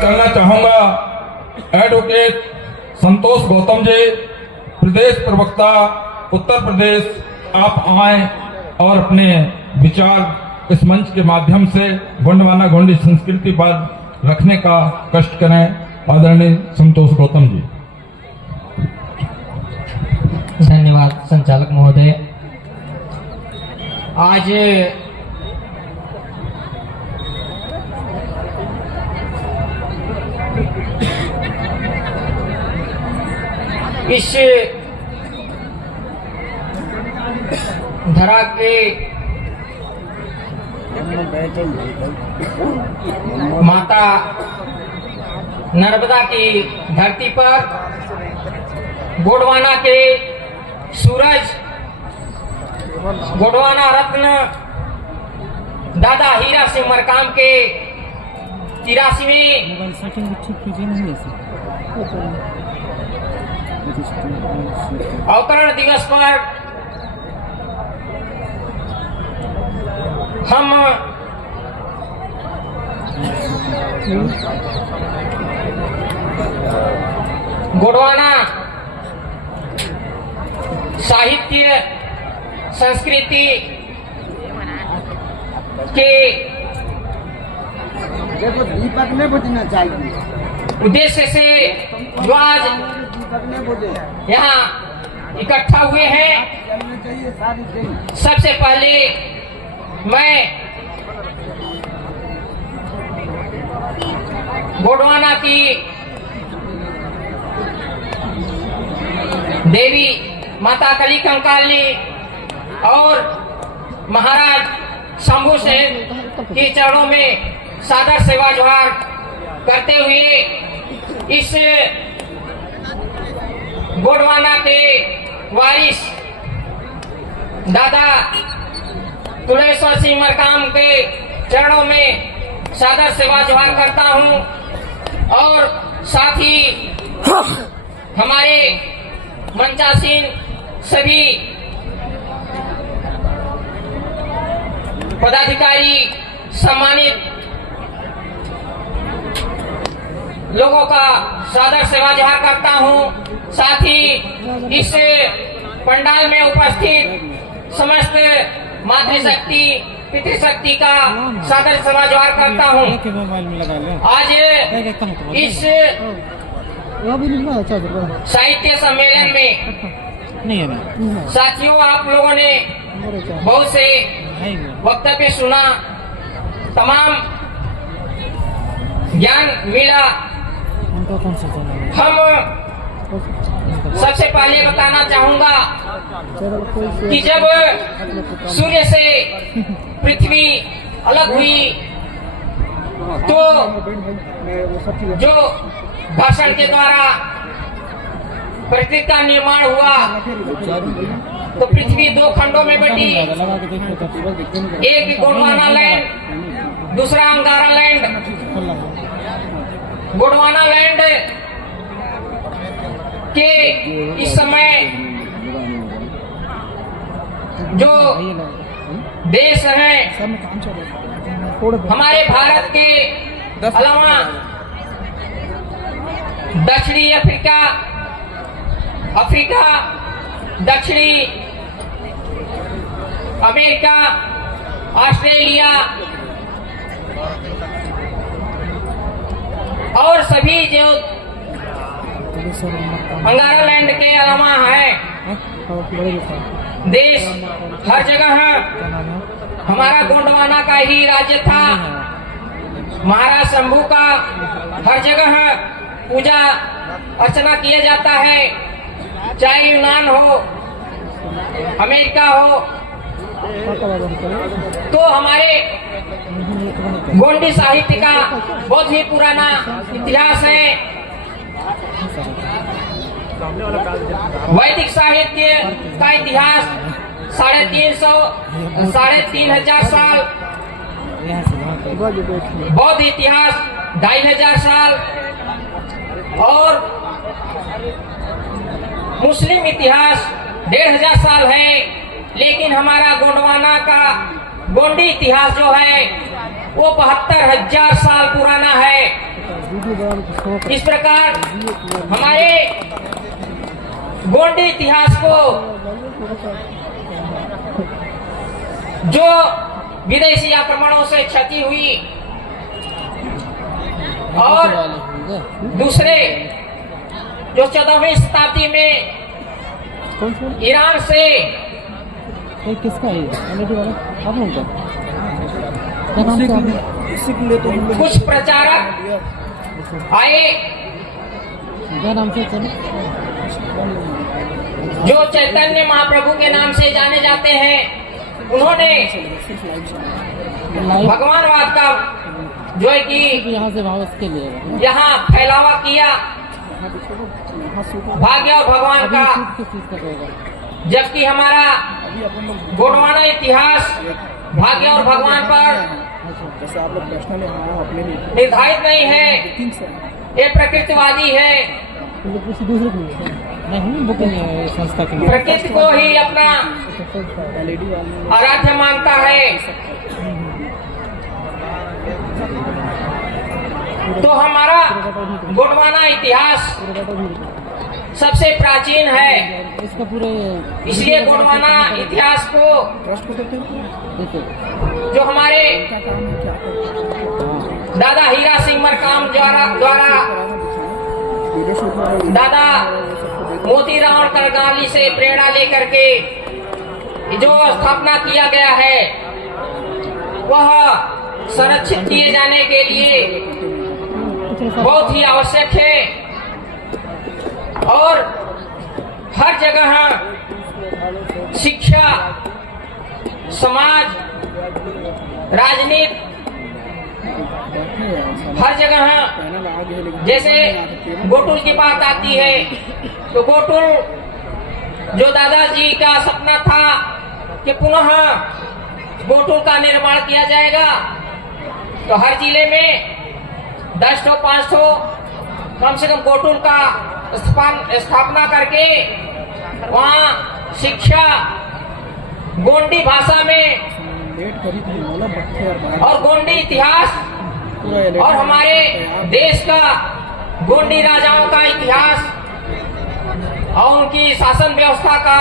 करना चाहूंगा एडवोकेट संतोष गौतम जी, प्रदेश प्रवक्ता उत्तर प्रदेश, आप आए और अपने विचार इस मंच के माध्यम से गोंडवाना गोंडी संस्कृति पर रखने का कष्ट करें। आदरणीय संतोष गौतम जी। धन्यवाद संचालक महोदय। आज इस धरा के माता नर्मदा की धरती पर गोंडवाना के सूरज, गोंडवाना रत्न दादा हीरा सिंह मरकाम के 83वें अवतरण दिवस पर हम गोंडवाना साहित्य संस्कृति के दीपक में बुझना चाहिए उद्देश्य से जो आज यहाँ इकट्ठा हुए हैं, सबसे पहले मैं गोंडवाना की देवी माता कली कंकाली और महाराज शंभू सेन के चरणों में सादर सेवा जोहार करते हुए इस गोंडवाना के वारिस दादा तुलेश्वर सिंह मरकाम के चरणों में सादर सेवा जोहार करता हूं और साथ ही हमारे मंचासीन सभी पदाधिकारी, सम्मानित लोगों का सादर सेवा जोहार करता हूं। साथ ही इस पंडाल में उपस्थित समस्त मातृशक्ति पितृशक्ति का सादर सेवा जोहार करता हूं। आज इस साहित्य सम्मेलन में साथियों, आप लोगों ने बहुत से वक्तव्य सुना, तमाम ज्ञान मिला। हम सबसे पहले बताना चाहूंगा कि जब सूर्य से पृथ्वी अलग हुई तो जो घर्षण के द्वारा पृथ्वी का निर्माण हुआ तो पृथ्वी दो खंडों में बटी, एक गोंडवाना लैंड, दूसरा अंगारा लैंड। गोंडवाना लैंड के इस समय जो देश हैं हमारे भारत के अलावा दक्षिणी अफ्रीका, दक्षिणी अमेरिका, ऑस्ट्रेलिया और सभी जो अंगारा लैंड के अलावा है देश, हर जगह हमारा गोंडवाना का ही राज्य था। महाराज शंभू का हर जगह पूजा अर्चना किया जाता है, चाहे यूनान हो, अमेरिका हो। तो हमारे गोंडी साहित्य का बहुत ही पुराना इतिहास है। वैदिक साहित्य का इतिहास 3,500 साल, बौद्ध इतिहास 2,500 साल और मुस्लिम इतिहास 1,500 साल है। लेकिन हमारा गोंडवाना का गोंडी इतिहास जो है वो 72,000 साल पुराना है। इस प्रकार हमारे गोंडी इतिहास को जो विदेशी आक्रमणों से क्षति हुई और दूसरे जो 14वीं शताब्दी में ईरान से किसका है आप लोगों का क्या नाम है आपने? कुछ प्रचारक आए क्या नाम से चलो जो चैतन्य महाप्रभु के नाम से जाने जाते हैं। उन्होंने भगवानवाद का जो है कि यहाँ से भाव इसके लिए यहाँ फैलावा किया, भाग्य और भगवान का, किस चीज का होगा? जबकि हमारा गोंडवाना इतिहास भाग्य और भगवान पर जैसे आप लोग पर्सनली अपने निर्धारित नहीं है, ये प्रकृतिवादी है। किसी दूसरे को नहीं बुकिंग है संस्था की प्रकृति को ही अपना आराध्य मानता है। तो हमारा गोंडवाना इतिहास सबसे प्राचीन है, इसका पूरे इसलिए गोंडवाना इतिहास को जो हमारे दादा हीरा सिंह मरकाम द्वारा दादा मोतीराम करगाली से प्रेरणा लेकर के जो स्थापना किया गया है वह संरक्षित किए जाने के लिए बहुत ही आवश्यक है। और हर जगह शिक्षा, समाज, राजनीति, हर जगह जैसे गोटुल की बात आती है तो गोटुल जो दादाजी का सपना था कि पुनः गोटुल का निर्माण किया जाएगा, तो हर जिले में 10 ठो 5 ठो कम से कम गोटुल का स्थापना करके वहाँ शिक्षा गोंडी भाषा में और गोंडी इतिहास और हमारे देश का गोंडी राजाओं का इतिहास और उनकी शासन व्यवस्था का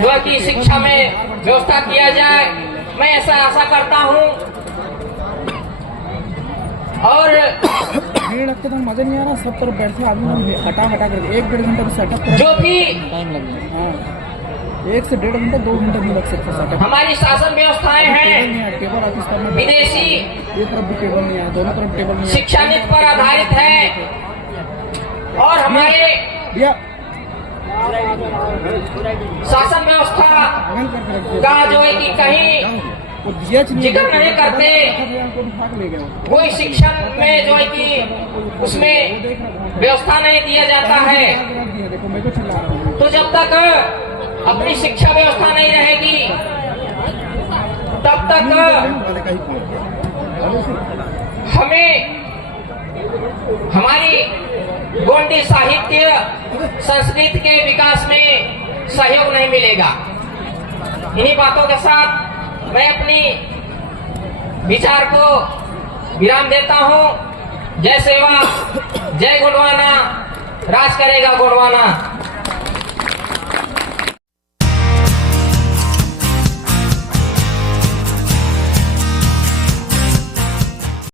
जो है कि शिक्षा में व्यवस्था किया जाए। मैं ऐसा आशा करता हूँ। और भीड़ लगता तो मजा नहीं आ रहा, सब तरफ बैठे आदमी हटा कर 1-1.5 घंटे में सेटअप जो भी टाइम लगेगा। हाँ 1 से 1.5 घंटा 2 घंटे भी लग सकते सेटअप। हमारी शासन व्यवस्थाएं हैं टेबल ऑफिस करना, विदेशी ये तरफ भी टेबल नहीं है, दोनों तरफ टेबल नहीं है, शिक्षा नीति पर आधारित है। और हमारे भैया शासन व्यवस्था का जो है कि कहीं जिक्र नहीं करते, कोई शिक्षण में जो है कि उसमें व्यवस्था नहीं दिया जाता है। तो जब तक अपनी शिक्षा व्यवस्था नहीं रहेगी तब तक हमें हमारी गोंडी साहित्य संस्कृति के विकास में सहयोग नहीं मिलेगा। इन्हीं बातों के साथ मैं अपनी विचार को विराम देता हूँ। जय सेवा, जय गोंडवाना, राज करेगा गोंडवाना।